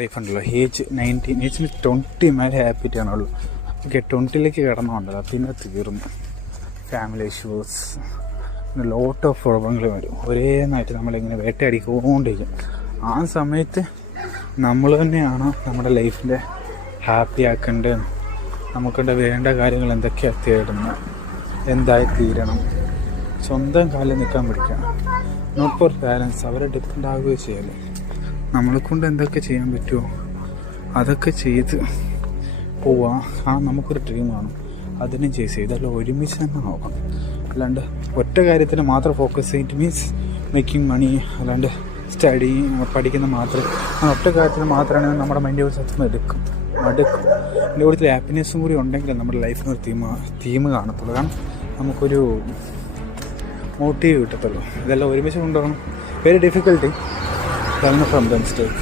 Life ഉണ്ടല്ലോ, age 19 20 മേലെ ഹാപ്പിറ്റി ആണുള്ളൂ. Okay, 20ലേക്ക് കിടന്നുണ്ടല്ലോ പിന്നെ തീർന്നു. ഫാമിലി ഇഷ്യൂസ്, ലോട്ട് ഓഫ് പ്രോബ്ലങ്ങൾ വരും. ഒരേ നായിട്ട് നമ്മളിങ്ങനെ വേട്ടയടിക്കൊണ്ടിരിക്കും. ആ സമയത്ത് നമ്മൾ തന്നെയാണ് നമ്മുടെ ലൈഫിൻ്റെ ഹാപ്പി ആക്കേണ്ടത്. നമുക്കുണ്ട് വേണ്ട കാര്യങ്ങൾ എന്തൊക്കെയാണ് തേടുന്നത്, എന്തായി തീരണം, സ്വന്തം കാലിൽ നിൽക്കാൻ പഠിക്കണം. നോട്ട് ഫോർ പാരൻസ്, അവരെ ഡിപ്പെൻഡ് ആവുകയോ ചെയ്യല്ലേ. നമ്മളെക്കൊണ്ട് എന്തൊക്കെ ചെയ്യാൻ പറ്റുമോ അതൊക്കെ ചെയ്ത് പോവാം. നമുക്കൊരു ഡ്രീം കാണും, അതിനും ചേസ് ചെയ്ത് അല്ല ഒരുമിച്ച് തന്നെ നോക്കാം. അല്ലാണ്ട് ഒറ്റ കാര്യത്തിന് മാത്രം ഫോക്കസ് ചെയ്തിട്ട് മീൻസ് മേക്കിംഗ് മണി, അല്ലാണ്ട് സ്റ്റഡി പഠിക്കുന്ന മാത്രം ഒറ്റ കാര്യത്തിന് മാത്രമാണെങ്കിൽ നമ്മുടെ മൈൻഡ് ഒരു സത്യം മടുക്കും. എൻ്റെ കൂടുതൽ ഹാപ്പിനെസ്സും കൂടി ഉണ്ടെങ്കിൽ നമ്മുടെ ലൈഫിനൊരു തീം കാണത്തുള്ളൂ. കാരണം നമുക്കൊരു മോട്ടീവ് കിട്ടത്തുള്ളൂ. ഇതെല്ലാം ഒരുമിച്ച് കൊണ്ടുപോകണം. Very difficulty. From the mistake.